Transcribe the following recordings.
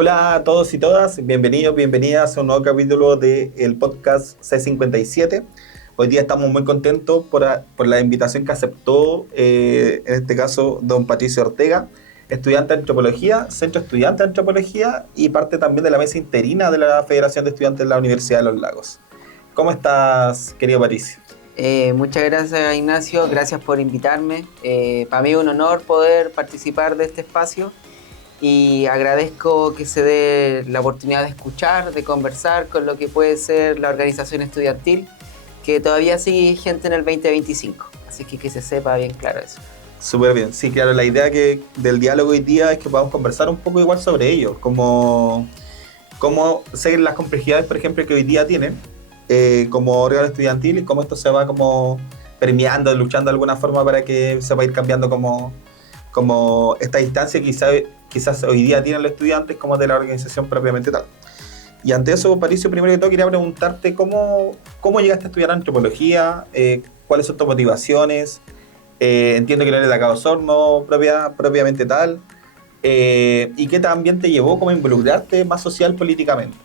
Hola a todos y todas, bienvenidos, bienvenidas a un nuevo capítulo del podcast C57. Hoy día estamos muy contentos por la invitación que aceptó, en este caso, don Patricio Ortega, estudiante de Antropología, Centro Estudiante de Antropología y parte también de la mesa interina de la Federación de Estudiantes de la Universidad de Los Lagos. ¿Cómo estás, querido Patricio? Muchas gracias, Ignacio, gracias por invitarme. Para mí es un honor poder participar de este espacio y agradezco que se dé la oportunidad de escuchar, de conversar con lo que puede ser la organización estudiantil, que todavía sigue vigente en el 2025, así que se sepa bien claro eso. Súper bien, sí, claro, la idea del diálogo hoy día es que podamos conversar un poco igual sobre ello, cómo seguir las complejidades, por ejemplo, que hoy día tienen como órgano estudiantil y cómo esto se va como permeando, luchando de alguna forma para que se va a ir cambiando como esta distancia que quizás hoy día tienen los estudiantes como de la organización propiamente tal. Y ante eso, Patricio, primero que todo quería preguntarte cómo llegaste a estudiar antropología, cuáles son tus motivaciones. Entiendo que no eres de acá de Osorno propiamente tal, y qué también te llevó como a involucrarte más social políticamente.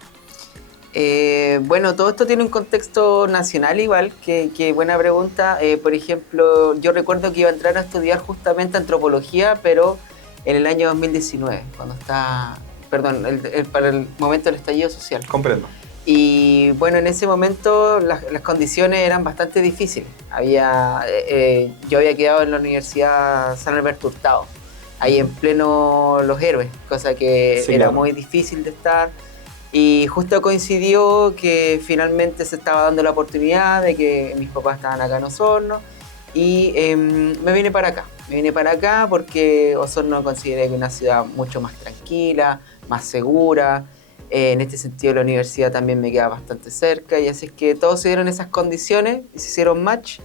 Bueno, todo esto tiene un contexto nacional igual, que buena pregunta. Por ejemplo, yo recuerdo que iba a entrar a estudiar justamente antropología, pero en el año 2019, para el momento del estallido social. Comprendo. Y bueno, en ese momento las condiciones eran bastante difíciles. Yo había quedado en la Universidad San Alberto Hurtado, ahí en pleno Los Héroes, cosa que Sí, era claro. muy difícil de estar. Y justo coincidió que finalmente se estaba dando la oportunidad de que mis papás estaban acá en Osorno y me vine para acá. Me vine para acá porque Osorno consideré que es una ciudad mucho más tranquila, más segura. En este sentido la universidad también me queda bastante cerca y así es que todos se dieron esas condiciones y se hicieron match.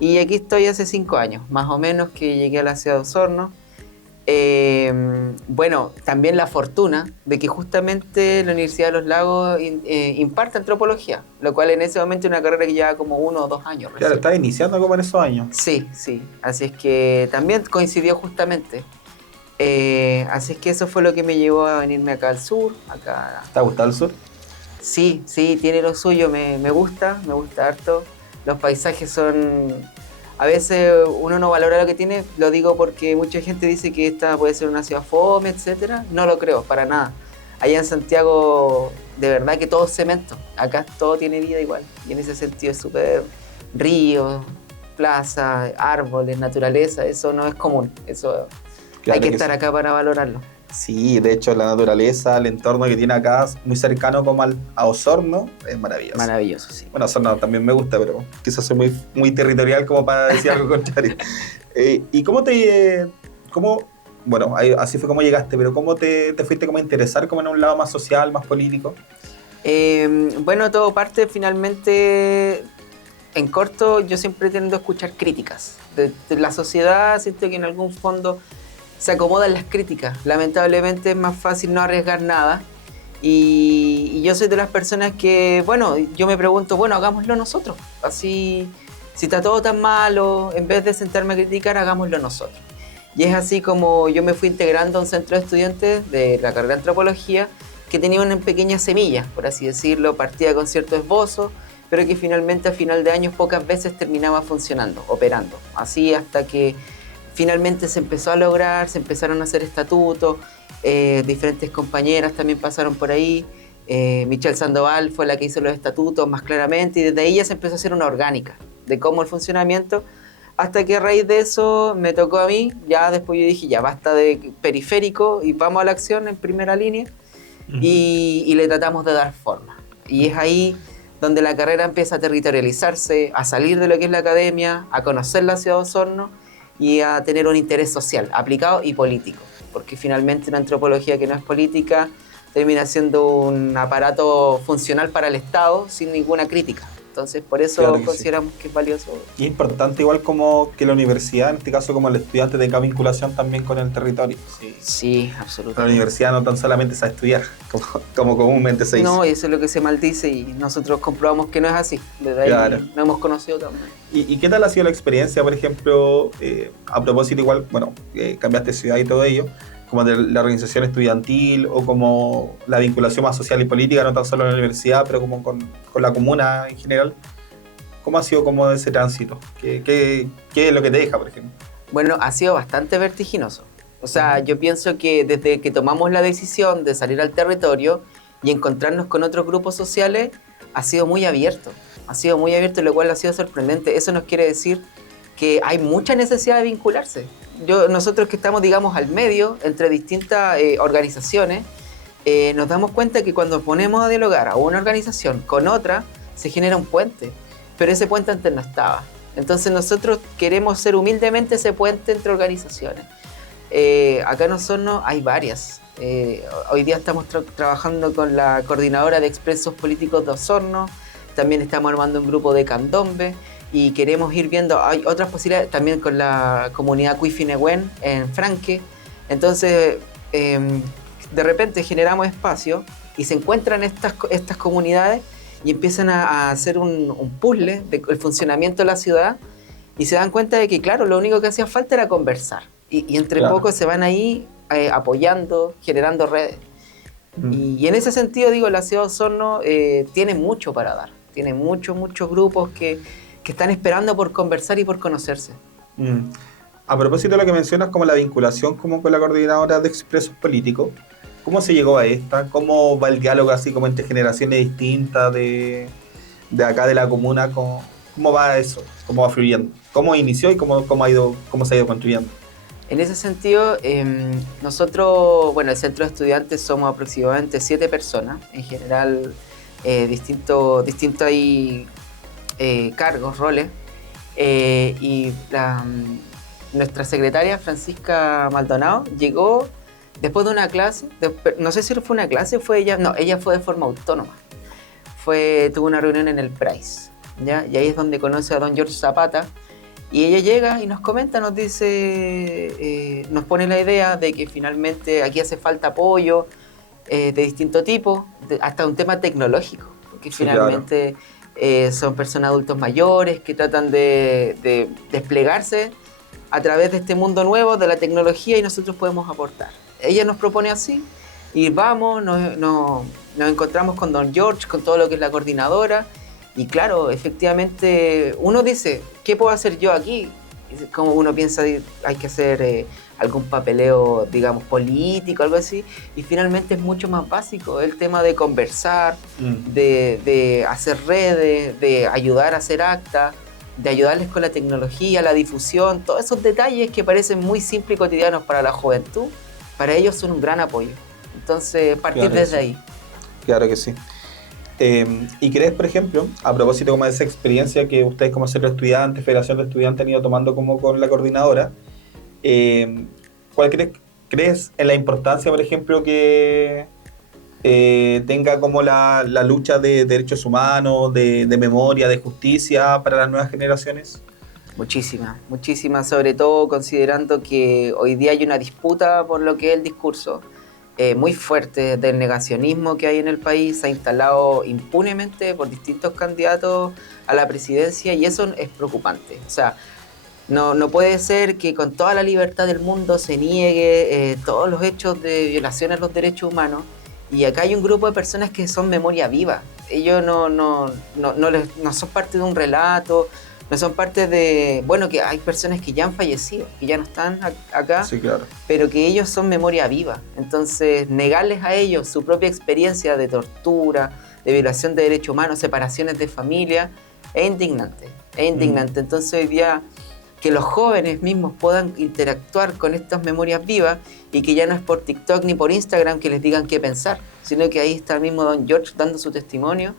Y aquí estoy hace 5 años, más o menos, que llegué a la ciudad de Osorno. Bueno, también la fortuna de que justamente la Universidad de Los Lagos imparte antropología, lo cual en ese momento es una carrera que lleva como 1 o 2 años Claro, recién. estás iniciando como en esos años. Sí, sí, así es que también coincidió justamente. Así es que eso fue lo que me llevó a venirme acá al sur, acá. ¿Te ha gustado el sur? Sí, sí, tiene lo suyo, me gusta harto. Los paisajes son... A veces uno no valora lo que tiene, lo digo porque mucha gente dice que esta puede ser una ciudad fome, etc. No lo creo, para nada. Allá en Santiago, de verdad que todo es cemento. Acá todo tiene vida igual. Y en ese sentido es súper ríos, plaza, árboles, naturaleza. Eso no es común. Eso Claro hay que que estar sí. acá para valorarlo. Sí, de hecho la naturaleza, el entorno que tiene acá, muy cercano como a Osorno, es maravilloso. Maravilloso, sí. Bueno, Osorno también me gusta, pero quizás soy muy territorial como para decir algo contrario. ¿Y bueno, así fue como llegaste, pero cómo te fuiste como a interesar como en un lado más social, más político? Bueno, todo parte finalmente, en corto, yo siempre tiendo a escuchar críticas. De la sociedad siento que en algún fondo se acomodan las críticas. Lamentablemente es más fácil no arriesgar nada. Y yo soy de las personas que, bueno, yo me pregunto, bueno, hagámoslo nosotros. Así, si está todo tan malo, en vez de sentarme a criticar, hagámoslo nosotros. Y es así como yo me fui integrando a un centro de estudiantes de la carrera de antropología que tenía una pequeña semilla, por así decirlo, partía con cierto esbozo, pero que finalmente a final de año pocas veces terminaba funcionando, operando. Así hasta que finalmente se empezó a lograr, se empezaron a hacer estatutos, diferentes compañeras también pasaron por ahí, Michelle Sandoval fue la que hizo los estatutos más claramente y desde ahí ya se empezó a hacer una orgánica de cómo el funcionamiento, hasta que a raíz de eso me tocó a mí, ya después yo dije ya basta de periférico y vamos a la acción en primera línea. Y le tratamos de dar forma. Y es ahí donde la carrera empieza a territorializarse, a salir de lo que es la academia, a conocer la ciudad de Osorno y a tener un interés social, aplicado y político. Porque finalmente una antropología que no es política termina siendo un aparato funcional para el Estado sin ninguna crítica. Entonces, por eso Claro que consideramos que es valioso. Y es importante igual como que la universidad, en este caso como el estudiante, tenga vinculación también con el territorio. Sí. Sí, La absolutamente. universidad no tan solamente es a estudiar, como comúnmente se dice. No, y eso es lo que se maldice y nosotros comprobamos que no es así. Desde ahí Claro. no hemos conocido también. ¿Y qué tal ha sido la experiencia, por ejemplo, a propósito igual, bueno, cambiaste de ciudad y todo ello, como de la organización estudiantil o como la vinculación más social y política, no tan solo en la universidad, pero como con la comuna en general. ¿Cómo ha sido como ese tránsito? ¿Qué es lo que te deja, por ejemplo? Bueno, ha sido bastante vertiginoso. O sea, yo pienso que desde que tomamos la decisión de salir al territorio y encontrarnos con otros grupos sociales, ha sido muy abierto. Ha sido muy abierto, lo cual ha sido sorprendente. Eso nos quiere decir que hay mucha necesidad de vincularse. Nosotros que estamos, digamos, al medio, entre distintas organizaciones, nos damos cuenta que cuando ponemos a dialogar a una organización con otra, se genera un puente. Pero ese puente antes no estaba. Entonces nosotros queremos ser humildemente ese puente entre organizaciones. Acá en Osorno hay varias. Hoy día estamos trabajando con la coordinadora de expresos políticos de Osorno, también estamos armando un grupo de candombe y queremos ir viendo, hay otras posibilidades también con la comunidad Cuifinehuen en Franque. Entonces, de repente generamos espacio y se encuentran estas comunidades y empiezan a hacer un puzzle del funcionamiento de la ciudad y se dan cuenta de que, claro, lo único que hacía falta era conversar. Y entre pocos se van ahí apoyando, generando redes. Y en ese sentido, digo, la ciudad de Osorno tiene mucho para dar. Tiene muchos grupos que están esperando por conversar y por conocerse. A propósito de lo que mencionas, como la vinculación como con la coordinadora de expresos políticos, ¿cómo se llegó a esta? ¿Cómo va el diálogo así como entre generaciones distintas de acá de la comuna? ¿Cómo va eso? ¿Cómo va fluyendo? ¿Cómo inició y cómo se ha ido construyendo? En ese sentido, nosotros, bueno, el centro de estudiantes somos aproximadamente 7 personas. En general, distintos hay cargos, roles. Y nuestra secretaria, Francisca Maldonado, llegó después de una clase. No sé si fue una clase, fue ella. No, ella fue de forma autónoma. Tuvo una reunión en el Price, ¿ya? Y ahí es donde conoce a don George Zapata. Y ella llega y nos comenta, nos dice, nos pone la idea de que finalmente aquí hace falta apoyo de distinto tipo, hasta un tema tecnológico, porque sí, finalmente son personas adultos mayores que tratan de desplegarse a través de este mundo nuevo de la tecnología y nosotros podemos aportar. Ella nos propone así y vamos, nos encontramos con don George, con todo lo que es la coordinadora. Y claro, efectivamente, uno dice, ¿qué puedo hacer yo aquí? Como uno piensa, hay que hacer algún papeleo, digamos, político, algo así. Y finalmente es mucho más básico, el tema de conversar, de hacer redes, de ayudar a hacer actas, de ayudarles con la tecnología, la difusión, todos esos detalles que parecen muy simples y cotidianos para la juventud, para ellos son un gran apoyo. Entonces, partir desde ahí. Claro que sí. ¿Y crees, por ejemplo, a propósito como de esa experiencia que ustedes como centro de estudiantes, federación de estudiantes han ido tomando como con la coordinadora, ¿cuál crees en la importancia, por ejemplo, que tenga como la lucha de derechos humanos, de memoria, de justicia para las nuevas generaciones? Muchísima, sobre todo considerando que hoy día hay una disputa por lo que es el discurso. Muy fuerte del negacionismo que hay en el país, se ha instalado impunemente por distintos candidatos a la presidencia y eso es preocupante. O sea, no puede ser que con toda la libertad del mundo se niegue todos los hechos de violación a los derechos humanos y acá hay un grupo de personas que son memoria viva. Ellos no son parte de un relato, no son parte de... Bueno, que hay personas que ya han fallecido, que ya no están acá, sí, claro, pero que ellos son memoria viva. Entonces, negarles a ellos su propia experiencia de tortura, de violación de derechos humanos, separaciones de familia, es indignante. Entonces, hoy día, que los jóvenes mismos puedan interactuar con estas memorias vivas y que ya no es por TikTok ni por Instagram que les digan qué pensar, sino que ahí está el mismo don George dando su testimonio,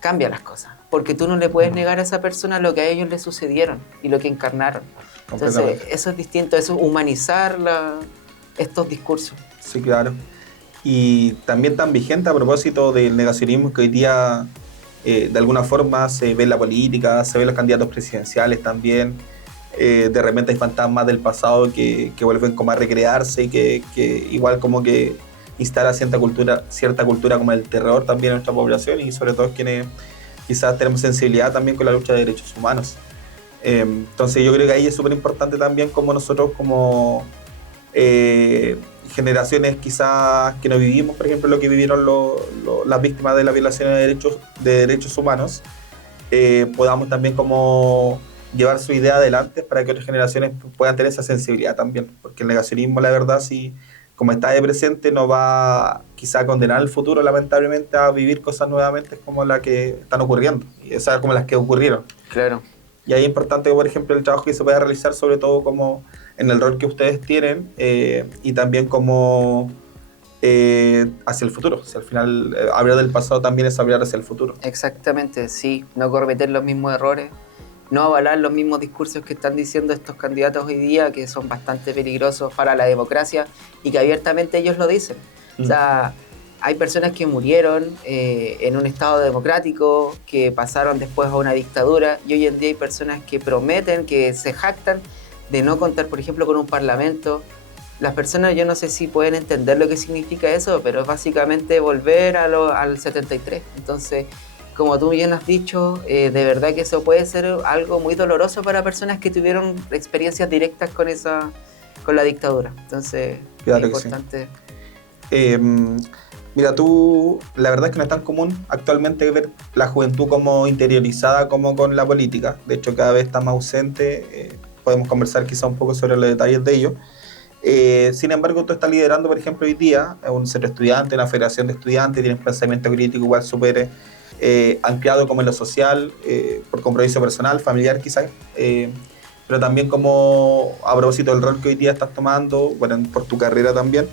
cambia las cosas. Porque tú no le puedes negar a esa persona lo que a ellos les sucedieron y lo que encarnaron. Entonces, eso es distinto, eso es humanizar estos discursos. Sí, claro. Y también tan vigente a propósito del negacionismo que hoy día de alguna forma se ve en la política, se ve en los candidatos presidenciales también. De repente hay fantasmas del pasado que vuelven como a recrearse y que igual como que instala cierta cultura como el terror también en nuestra población y sobre todo quienes quizás tenemos sensibilidad también con la lucha de derechos humanos. Entonces yo creo que ahí es súper importante también como nosotros como generaciones quizás que no vivimos, por ejemplo, lo que vivieron las víctimas de la violación de derechos humanos, podamos también como llevar su idea adelante para que otras generaciones puedan tener esa sensibilidad también, porque el negacionismo, la verdad, si como está de presente, nos va quizá a condenar el futuro, lamentablemente, a vivir cosas nuevamente como las que están ocurriendo, y esas como las que ocurrieron. Claro. Y ahí es importante, por ejemplo, el trabajo que se pueda realizar, sobre todo como en el rol que ustedes tienen, y también como hacia el futuro. Si al final hablar del pasado también es hablar hacia el futuro. Exactamente, sí. No cometer los mismos errores, no avalar los mismos discursos que están diciendo estos candidatos hoy día, que son bastante peligrosos para la democracia y que abiertamente ellos lo dicen. O sea, hay personas que murieron en un estado democrático, que pasaron después a una dictadura, y hoy en día hay personas que prometen, que se jactan de no contar, por ejemplo, con un parlamento. Las personas, yo no sé si pueden entender lo que significa eso, pero es básicamente volver al 73. Entonces, como tú bien has dicho, de verdad que eso puede ser algo muy doloroso para personas que tuvieron experiencias directas con la dictadura. Entonces, claro, es importante. Mira, tú, la verdad es que no es tan común actualmente ver la juventud como interiorizada como con la política. De hecho, cada vez está más ausente. Podemos conversar quizá un poco sobre los detalles de ello. Sin embargo, tú estás liderando, por ejemplo, hoy día un centro estudiante, una federación de estudiantes, tienes pensamiento crítico igual súper ampliado como en lo social, por compromiso personal, familiar quizás, pero también como a propósito del rol que hoy día estás tomando, bueno, por tu carrera también.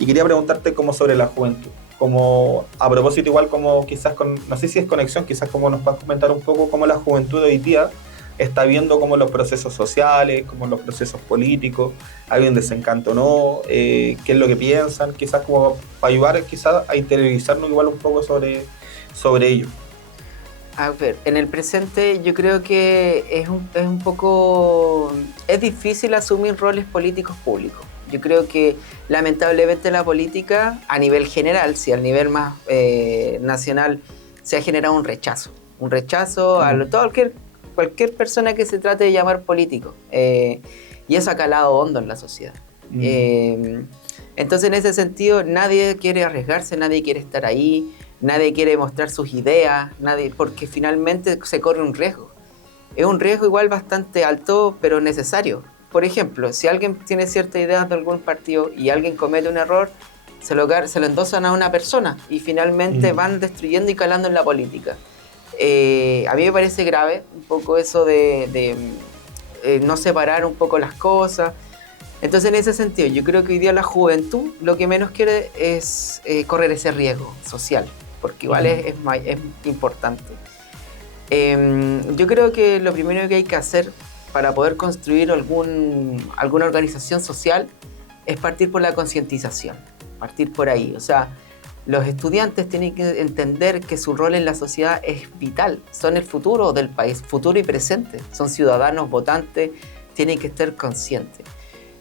Y quería preguntarte como sobre la juventud, como a propósito igual como quizás no sé si es conexión, quizás como nos puedas comentar un poco cómo la juventud de hoy día está viendo como los procesos sociales, como los procesos políticos, hay un desencanto o no, qué es lo que piensan, quizás como para ayudar quizás a interiorizarnos igual un poco sobre ello. A ver, en el presente yo creo que es un poco... Es difícil asumir roles políticos públicos. Yo creo que lamentablemente la política, a nivel general, si al nivel más nacional, se ha generado un rechazo. Un rechazo a cualquier persona que se trate de llamar político. Y eso ha calado hondo en la sociedad. Entonces, en ese sentido, nadie quiere arriesgarse, nadie quiere estar ahí, nadie quiere mostrar sus ideas, porque finalmente se corre un riesgo. Es un riesgo igual bastante alto, pero necesario. Por ejemplo, si alguien tiene ciertas ideas de algún partido y alguien comete un error, se lo endosan a una persona y finalmente van destruyendo y calando en la política. A mí me parece grave un poco eso de no separar un poco las cosas. Entonces, en ese sentido, yo creo que hoy día la juventud lo que menos quiere es correr ese riesgo social, porque igual es importante. Yo creo que lo primero que hay que hacer para poder construir alguna organización social es partir por la concientización, partir por ahí. O sea, los estudiantes tienen que entender que su rol en la sociedad es vital, son el futuro del país, futuro y presente, son ciudadanos, votantes, tienen que estar conscientes.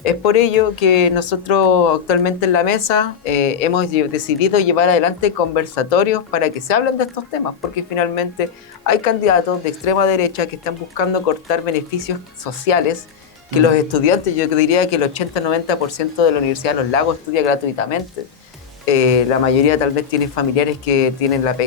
Es por ello que nosotros actualmente en la mesa hemos decidido llevar adelante conversatorios para que se hablen de estos temas, porque finalmente hay candidatos de extrema derecha que están buscando cortar beneficios sociales que los estudiantes, yo diría que el 80-90% de la Universidad de Los Lagos estudia gratuitamente. La mayoría tal vez tienen familiares que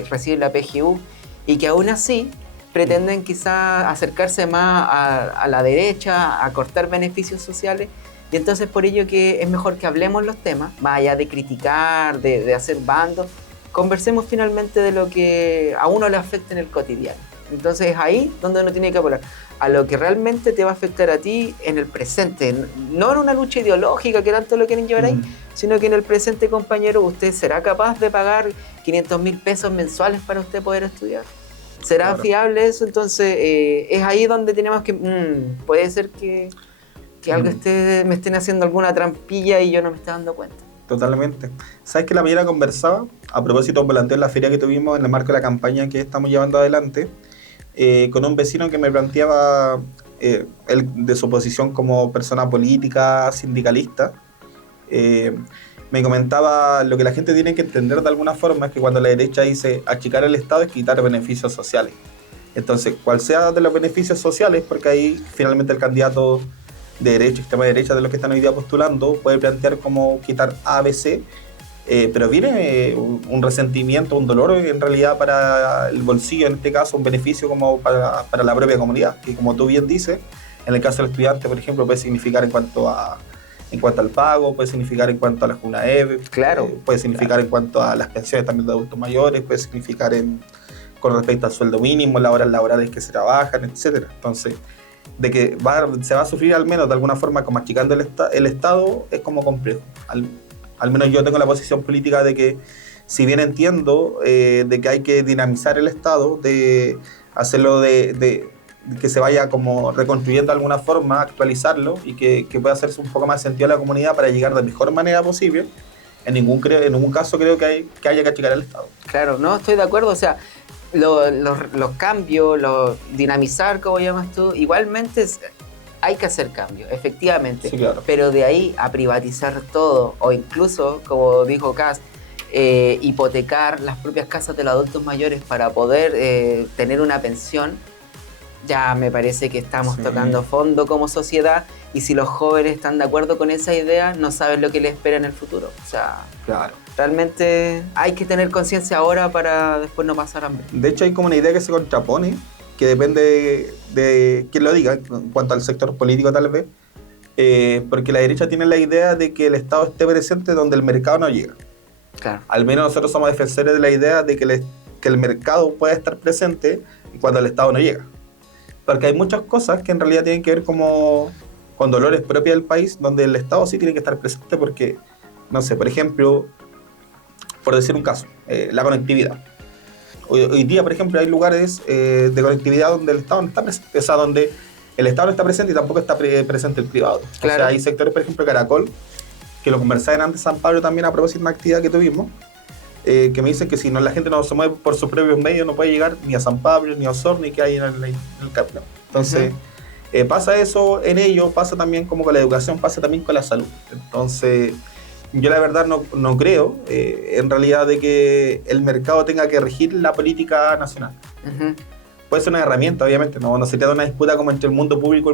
reciben la PGU y que aún así pretenden quizás acercarse más a la derecha, a cortar beneficios sociales. Y entonces por ello que es mejor que hablemos los temas, más allá de criticar, de hacer bandos, conversemos finalmente de lo que a uno le afecta en el cotidiano. Entonces es ahí donde uno tiene que hablar a lo que realmente te va a afectar a ti en el presente, no en una lucha ideológica que tanto lo quieren llevar ahí, sino que en el presente, compañero, usted será capaz de pagar 500.000 pesos mensuales para usted poder estudiar. ¿Será fiable eso? Entonces es ahí donde tenemos que, puede ser que algo me estén haciendo alguna trampilla y yo no me esté dando cuenta. Totalmente. ¿Sabes que la mañana conversaba, a propósito, planteo en la feria que tuvimos en el marco de la campaña que estamos llevando adelante, con un vecino que me planteaba él de su posición como persona política, sindicalista, me comentaba lo que la gente tiene que entender de alguna forma es que cuando la derecha dice achicar el Estado es quitar beneficios sociales. Entonces, cual sea de los beneficios sociales, porque ahí finalmente el candidato de derecha, extrema derecha de los que están hoy día postulando, puede plantear como quitar A, B, C, pero viene un resentimiento, un dolor en realidad para el bolsillo, en este caso un beneficio como para la propia comunidad, que como tú bien dices, en el caso del estudiante, por ejemplo, puede significar en cuanto al pago, puede significar en cuanto a la Junaev, Claro, puede significar en cuanto a las pensiones también de adultos mayores, puede significar con respecto al sueldo mínimo, las horas laborales que se trabajan, etcétera. Entonces, de que se va a sufrir al menos de alguna forma como achicando el Estado es como complejo. Al menos yo tengo la posición política de que, si bien entiendo de que hay que dinamizar el Estado, de hacerlo de que se vaya como reconstruyendo de alguna forma, actualizarlo y que pueda hacerse un poco más sentido a la comunidad para llegar de mejor manera posible, en ningún caso creo que haya que achicar el Estado. claro, no, estoy de acuerdo, o sea, los cambios, dinamizar, como llamas tú, igualmente hay que hacer cambios, efectivamente, Sí, claro. pero de ahí a privatizar todo, o incluso, como dijo Kass, hipotecar las propias casas de los adultos mayores para poder tener una pensión, ya me parece que estamos tocando fondo como sociedad, y si los jóvenes están de acuerdo con esa idea, no saben lo que les espera en el futuro. O sea, Claro. realmente hay que tener conciencia ahora para después no pasar hambre. De hecho, hay como una idea que se contrapone, que depende de quién lo diga, en cuanto al sector político tal vez, porque la derecha tiene la idea de que el Estado esté presente donde el mercado no llega. Claro. Al menos nosotros somos defensores de la idea de que el mercado pueda estar presente cuando el Estado no llega. Porque hay muchas cosas que en realidad tienen que ver como con dolores propios del país, donde el Estado sí tiene que estar presente porque, no sé, por ejemplo, por decir un caso, la conectividad. Hoy día, por ejemplo, hay lugares de conectividad donde el Estado no está presente, o sea, donde el Estado no está presente y tampoco está presente el privado. Claro. O sea, hay sectores, por ejemplo, Caracol, que lo conversaba antes San Pablo también a propósito de una actividad que tuvimos, que me dicen que si no, la gente no se mueve por sus propios medios, no puede llegar ni a San Pablo, ni a Osorno, ni que hay en el Carpio. Entonces, pasa eso en ello, pasa también como con la educación, pasa también con la salud. Entonces, yo la verdad no creo en realidad de que el mercado tenga que regir la política nacional. Puede ser una herramienta, obviamente, no sería una disputa como entre el mundo público y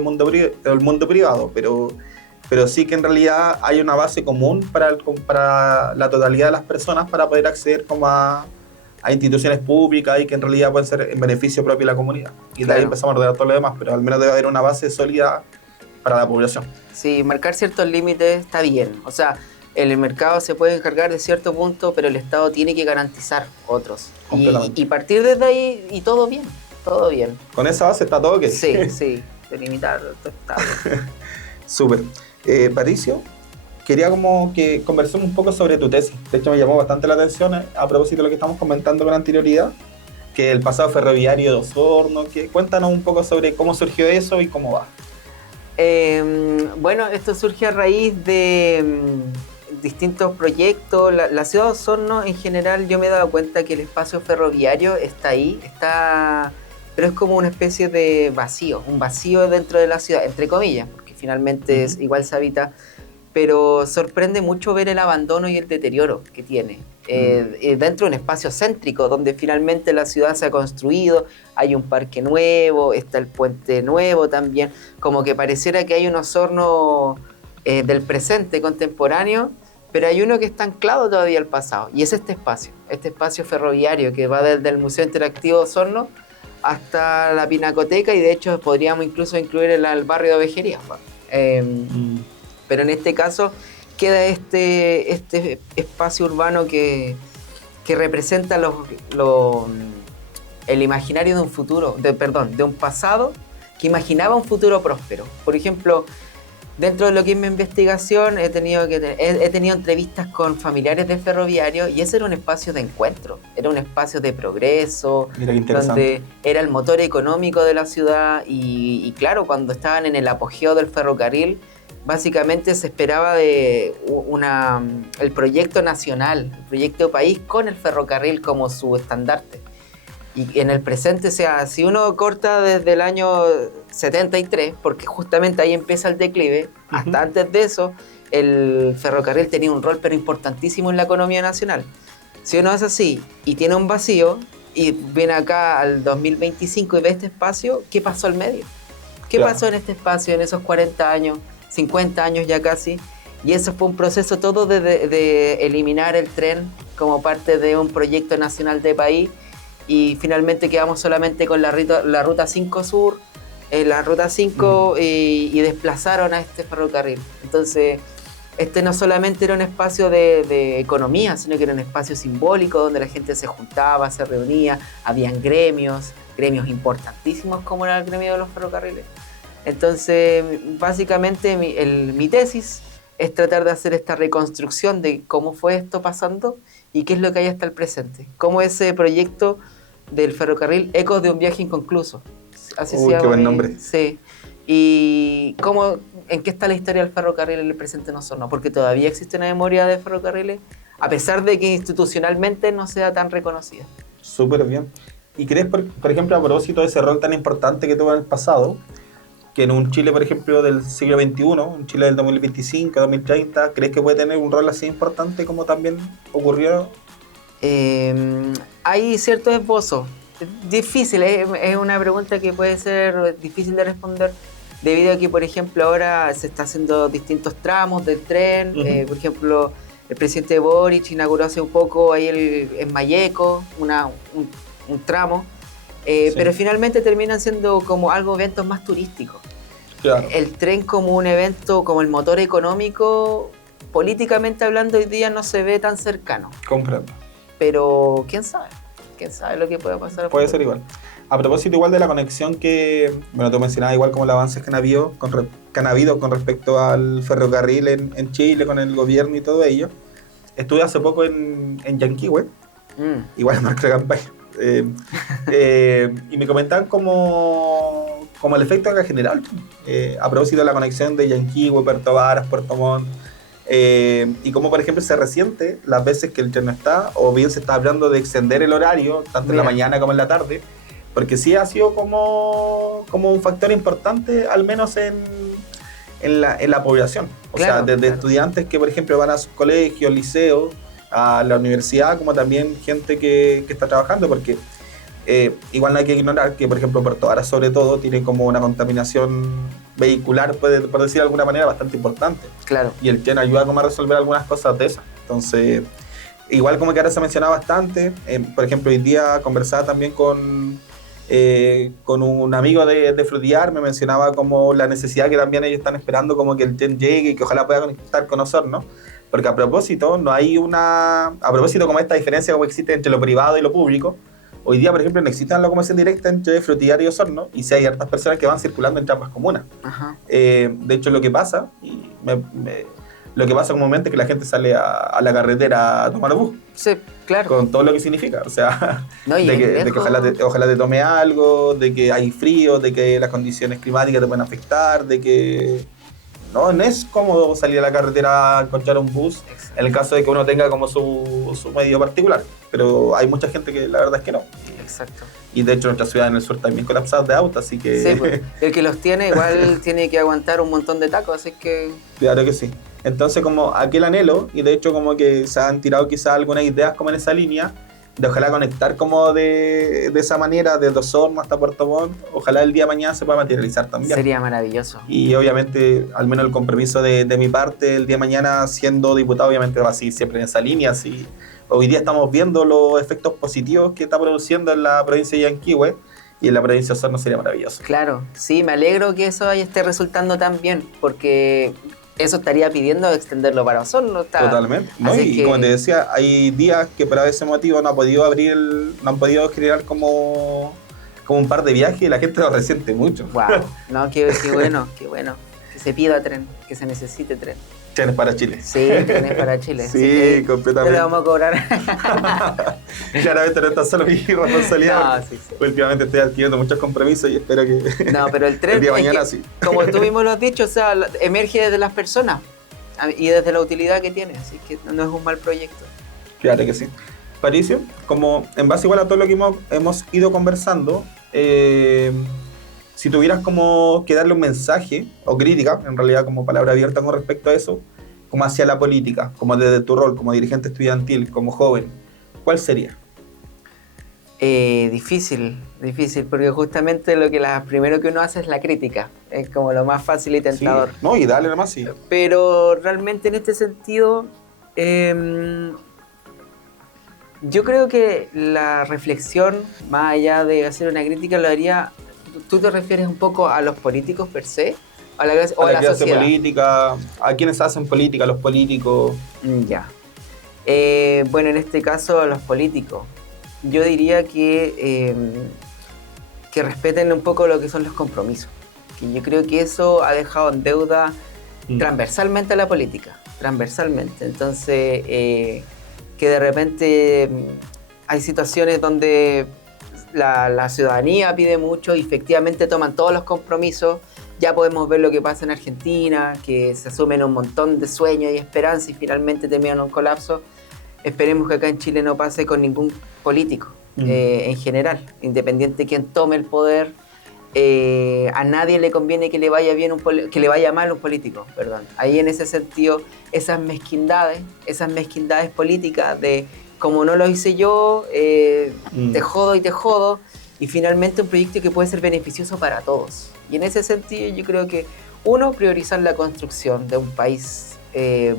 el mundo privado, pero sí que en realidad hay una base común para la totalidad de las personas para poder acceder como a instituciones públicas y que en realidad pueden ser en beneficio propio de la comunidad. Y de ahí empezamos a ordenar todo lo demás, pero al menos debe haber una base sólida para la población. Sí, marcar ciertos límites está bien. O sea, el mercado se puede encargar de cierto punto, pero el Estado tiene que garantizar otros. Y partir desde ahí y todo bien, todo bien. Con esa base está todo que sí, delimitar todo está. Súper. Patricio, quería como que conversemos un poco sobre tu tesis. De hecho, me llamó bastante la atención a propósito de lo que estamos comentando con anterioridad, que el pasado ferroviario de Osorno. Cuéntanos un poco sobre cómo surgió eso y cómo va. Bueno, esto surge a raíz de distintos proyectos. La ciudad de Osorno, en general, yo me he dado cuenta que el espacio ferroviario está ahí, pero es como una especie de vacío, un vacío dentro de la ciudad, entre comillas, porque finalmente igual se habita, pero sorprende mucho ver el abandono y el deterioro que tiene dentro de un espacio céntrico, donde finalmente la ciudad se ha construido, hay un parque nuevo, está el puente nuevo también, como que pareciera que hay un Osorno del presente contemporáneo, pero hay uno que está anclado todavía al pasado, y es este espacio ferroviario que va desde el Museo Interactivo de Osorno hasta la Pinacoteca, y de hecho podríamos incluso incluir el barrio de Ovejería. Pero en este caso queda este espacio urbano que representa el imaginario de un futuro, de un pasado que imaginaba un futuro próspero. Por ejemplo, dentro de lo que es mi investigación he tenido entrevistas con familiares de ferroviarios, y ese era un espacio de encuentro, era un espacio de progreso, donde era el motor económico de la ciudad, y claro, cuando estaban en el apogeo del ferrocarril, básicamente se esperaba de el proyecto nacional, el proyecto país con el ferrocarril como su estandarte. Y en el presente, o sea, si uno corta desde el año 73, porque justamente ahí empieza el declive, hasta antes de eso, el ferrocarril tenía un rol pero importantísimo en la economía nacional. Si uno es así y tiene un vacío y viene acá al 2025 y ve este espacio, ¿qué pasó al medio? ¿Qué pasó en este espacio en esos 40 años? 50 años ya casi, y eso fue un proceso todo de eliminar el tren como parte de un proyecto nacional de país, y finalmente quedamos solamente con la ruta 5 Sur, la ruta 5, y desplazaron a este ferrocarril. Entonces, este no solamente era un espacio de economía, sino que era un espacio simbólico donde la gente se juntaba, se reunía, habían gremios importantísimos como era el gremio de los ferrocarriles. Entonces, básicamente mi tesis es tratar de hacer esta reconstrucción de cómo fue esto pasando y qué es lo que hay hasta el presente. Cómo ese proyecto del ferrocarril, Ecos de un viaje inconcluso. Así se llama. Qué buen nombre. Sí. Y en qué está la historia del ferrocarril en el presente en Osorno, porque todavía existe una memoria de ferrocarriles, a pesar de que institucionalmente no sea tan reconocida. Súper bien. ¿Y crees, por ejemplo, a propósito de ese rol tan importante que tuvo en el pasado, que en un Chile, por ejemplo, del siglo XXI, un Chile del 2025, 2030, crees que puede tener un rol así importante como también ocurrió? Hay ciertos esbozos. Difícil, es una pregunta que puede ser difícil de responder, debido a que, por ejemplo, ahora se está haciendo distintos tramos del tren. Por ejemplo, el presidente Boric inauguró hace un poco ahí en Malleco un tramo, Sí. pero finalmente terminan siendo como eventos más turísticos. Claro. El tren como un evento, como el motor económico, políticamente hablando, hoy día no se ve tan cercano. Comprendo. Pero quién sabe lo que pueda pasar. Puede ser igual. A propósito igual de la conexión que, bueno, tú mencionabas igual como el avance que han habido con respecto al ferrocarril en Chile, con el gobierno y todo ello. Estuve hace poco en Yanquihue, igual en marca de campaña, y me comentaban como el efecto que ha generado, a propósito de la conexión de Yanquihue, Puerto Varas, Puerto Montt, y como por ejemplo se resiente las veces que el tren no está, o bien se está hablando de extender el horario, tanto en la mañana como en la tarde, porque sí ha sido como un factor importante, al menos en la población. O sea, desde estudiantes que por ejemplo van a sus colegios, liceos, a la universidad, como también gente que está trabajando, porque igual no hay que ignorar que, por ejemplo, Puerto Varas sobre todo tiene como una contaminación vehicular, por decir de alguna manera, bastante importante. Claro. Y el tren ayuda como a resolver algunas cosas de esas. Entonces, igual como que ahora se menciona bastante, por ejemplo, hoy día conversaba también con un amigo de Frutillar, me mencionaba como la necesidad que también ellos están esperando como que el tren llegue y que ojalá pueda conectar con Osorno, porque a propósito como esta diferencia como existe entre lo privado y lo público, hoy día por ejemplo no existe la locomoción directa entre Frutillar y Osorno, y sí hay hartas personas que van circulando entre ambas comunas. Ajá. De hecho lo que pasa, lo que pasa comúnmente es que la gente sale a la carretera a tomar bus. Sí, claro. Con todo lo que significa, o sea, No, de que ojalá te tome algo, de que hay frío, de que las condiciones climáticas te pueden afectar, de que no es cómodo salir a la carretera a encontrar un bus, en el caso de que uno tenga como su medio particular, pero hay mucha gente que la verdad es que no. Exacto. Y de hecho nuestra ciudad en el sur también colapsadas de autos, así que... Sí, pues, el que los tiene igual tiene que aguantar un montón de tacos, así que... Claro que sí. Entonces como aquel anhelo, y de hecho como que se han tirado quizás algunas ideas como en esa línea, de ojalá conectar como de esa manera, desde Osorno hasta Puerto Montt, ojalá el día de mañana se pueda materializar también. Sería maravilloso. Y obviamente, al menos el compromiso de mi parte, el día de mañana siendo diputado, obviamente va a seguir siempre en esa línea. Así, hoy día estamos viendo los efectos positivos que está produciendo en la provincia de Yanquihue, y en la provincia de Osorno sería maravilloso. Claro, sí, me alegro que eso esté resultando tan bien, porque eso estaría pidiendo extenderlo para Osorno. Totalmente, ¿no? Y como te decía, hay días que por ese motivo no han podido generar como un par de viajes, y la gente lo resiente mucho. Wow, no, qué bueno, que se pida tren, que se necesite tren. Trenes para Chile. Sí, trenes para Chile. Sí, completamente. Te lo vamos a cobrar. Claramente no está solo mi responsabilidad. No, sí. Últimamente estoy adquiriendo muchos compromisos y espero que no, pero el tren, el día de mañana sí. Como tú mismo lo has dicho, o sea, emerge desde las personas y desde la utilidad que tiene, así que no es un mal proyecto. Claro que sí. Patricio, como en base igual a todo lo que hemos ido conversando, si tuvieras como que darle un mensaje o crítica, en realidad como palabra abierta con respecto a eso, como hacia la política, como desde tu rol como dirigente estudiantil, como joven, ¿cuál sería? Difícil, porque justamente lo primero que uno hace es la crítica. Es como lo más fácil y tentador. Sí. No, y dale nomás, sí. Pero realmente en este sentido, yo creo que la reflexión, más allá de hacer una crítica, lo haría... ¿Tú te refieres un poco a los políticos per se? ¿O a la sociedad? Política, a quienes hacen política, los políticos. Ya. Bueno, en este caso, a los políticos. Yo diría que respeten un poco lo que son los compromisos. Que yo creo que eso ha dejado en deuda transversalmente a la política. Transversalmente. Entonces, que de repente hay situaciones donde la ciudadanía pide mucho y efectivamente toman todos los compromisos. Ya podemos ver lo que pasa en Argentina, que se asumen un montón de sueños y esperanzas y finalmente terminan un colapso. Esperemos que acá en Chile no pase con ningún político en general, independiente de quién tome el poder. A nadie le conviene que le vaya mal un político, perdón. Ahí en ese sentido, esas mezquindades políticas de como no lo hice yo, te jodo, y finalmente un proyecto que puede ser beneficioso para todos. Y en ese sentido yo creo que uno, priorizar la construcción de un país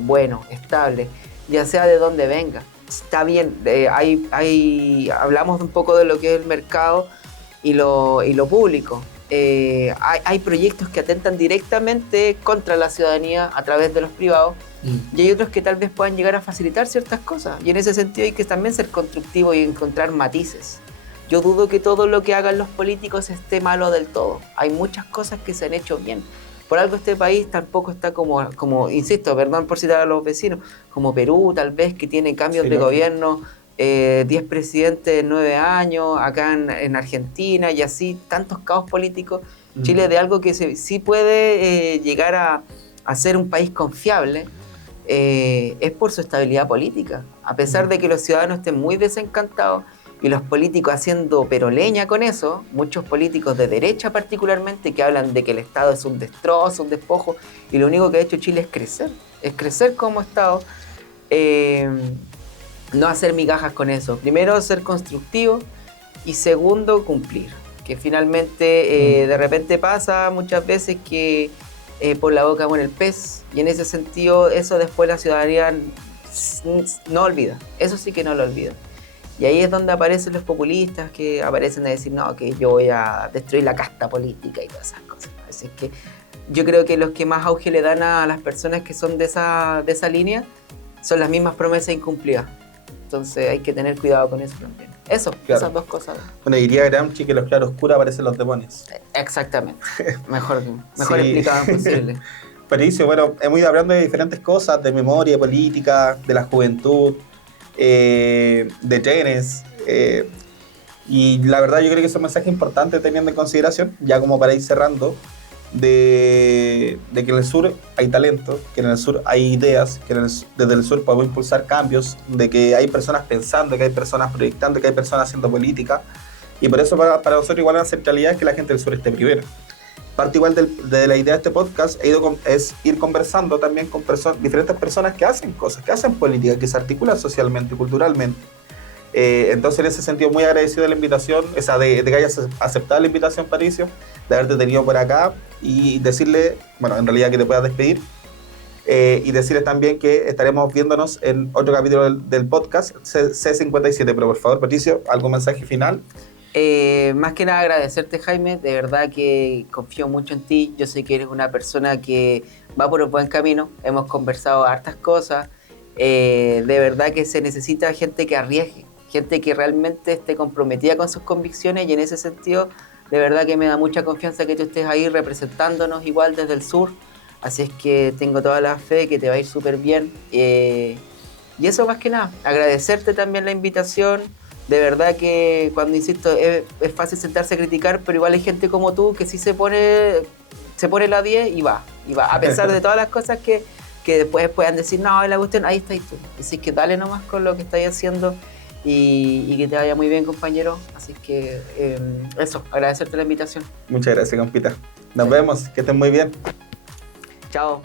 bueno, estable, ya sea de donde venga. Está bien, hablamos un poco de lo que es el mercado y lo público. Hay proyectos que atentan directamente contra la ciudadanía a través de los privados y hay otros que tal vez puedan llegar a facilitar ciertas cosas. Y en ese sentido hay que también ser constructivo y encontrar matices. Yo dudo que todo lo que hagan los políticos esté malo del todo. Hay muchas cosas que se han hecho bien. Por algo este país tampoco está como insisto, perdón por citar a los vecinos, como Perú tal vez, que tiene cambios de gobierno, 10 presidentes en 9 años, acá en Argentina y así, tantos caos políticos. Chile de algo que sí puede llegar a ser un país confiable, es por su estabilidad política. A pesar de que los ciudadanos estén muy desencantados, y los políticos haciendo pero leña con eso, muchos políticos de derecha particularmente que hablan de que el Estado es un destrozo, un despojo, y lo único que ha hecho Chile es crecer como Estado, no hacer migajas con eso. Primero, ser constructivo y segundo, cumplir. Que finalmente de repente pasa muchas veces que por la boca muere el pez y en ese sentido eso después la ciudadanía no olvida, eso sí que no lo olvida. Y ahí es donde aparecen los populistas que aparecen a decir, no, que yo voy a destruir la casta política y todas esas cosas. Así que yo creo que los que más auge le dan a las personas que son de esa línea son las mismas promesas incumplidas. Entonces hay que tener cuidado con eso también. Eso, claro. Esas dos cosas. Bueno, diría Gramsci que en los claroscuros aparecen los demonios. Exactamente. Mejor explicado posible. Patricio, bueno, hemos ido hablando de diferentes cosas, de memoria, de política, de la juventud, de trenes, y la verdad yo creo que es un mensaje importante teniendo en consideración, ya como para ir cerrando, de que en el sur hay talento, que en el sur hay ideas, que desde el sur podemos impulsar cambios, de que hay personas pensando, que hay personas proyectando, que hay personas haciendo política, y por eso para nosotros igual la centralidad es que la gente del sur esté primero. Parte igual de la idea de este podcast es ir conversando también con diferentes personas que hacen cosas, que hacen política, que se articulan socialmente y culturalmente. Entonces en ese sentido muy agradecido de la invitación, de que hayas aceptado la invitación, Patricio, de haberte tenido por acá y decirle, bueno, en realidad que te puedas despedir, y decirles también que estaremos viéndonos en otro capítulo del podcast C57, pero por favor, Patricio, ¿algún mensaje final? Más que nada agradecerte, Jaime, de verdad que confío mucho en ti, yo sé que eres una persona que va por un buen camino, hemos conversado hartas cosas, de verdad que se necesita gente que arriesgue, gente que realmente esté comprometida con sus convicciones y en ese sentido, de verdad que me da mucha confianza que tú estés ahí representándonos igual desde el sur, así es que tengo toda la fe que te va a ir súper bien, y eso más que nada, agradecerte también la invitación. De verdad que cuando insisto es fácil sentarse a criticar, pero igual hay gente como tú que sí se pone la 10 y va, a pesar de todas las cosas que después puedan decir, no, es la cuestión, ahí estás tú. Así que dale nomás con lo que estáis haciendo y que te vaya muy bien, compañero. Así que eso, agradecerte la invitación. Muchas gracias, compita. Nos vemos, que estén muy bien. Chao.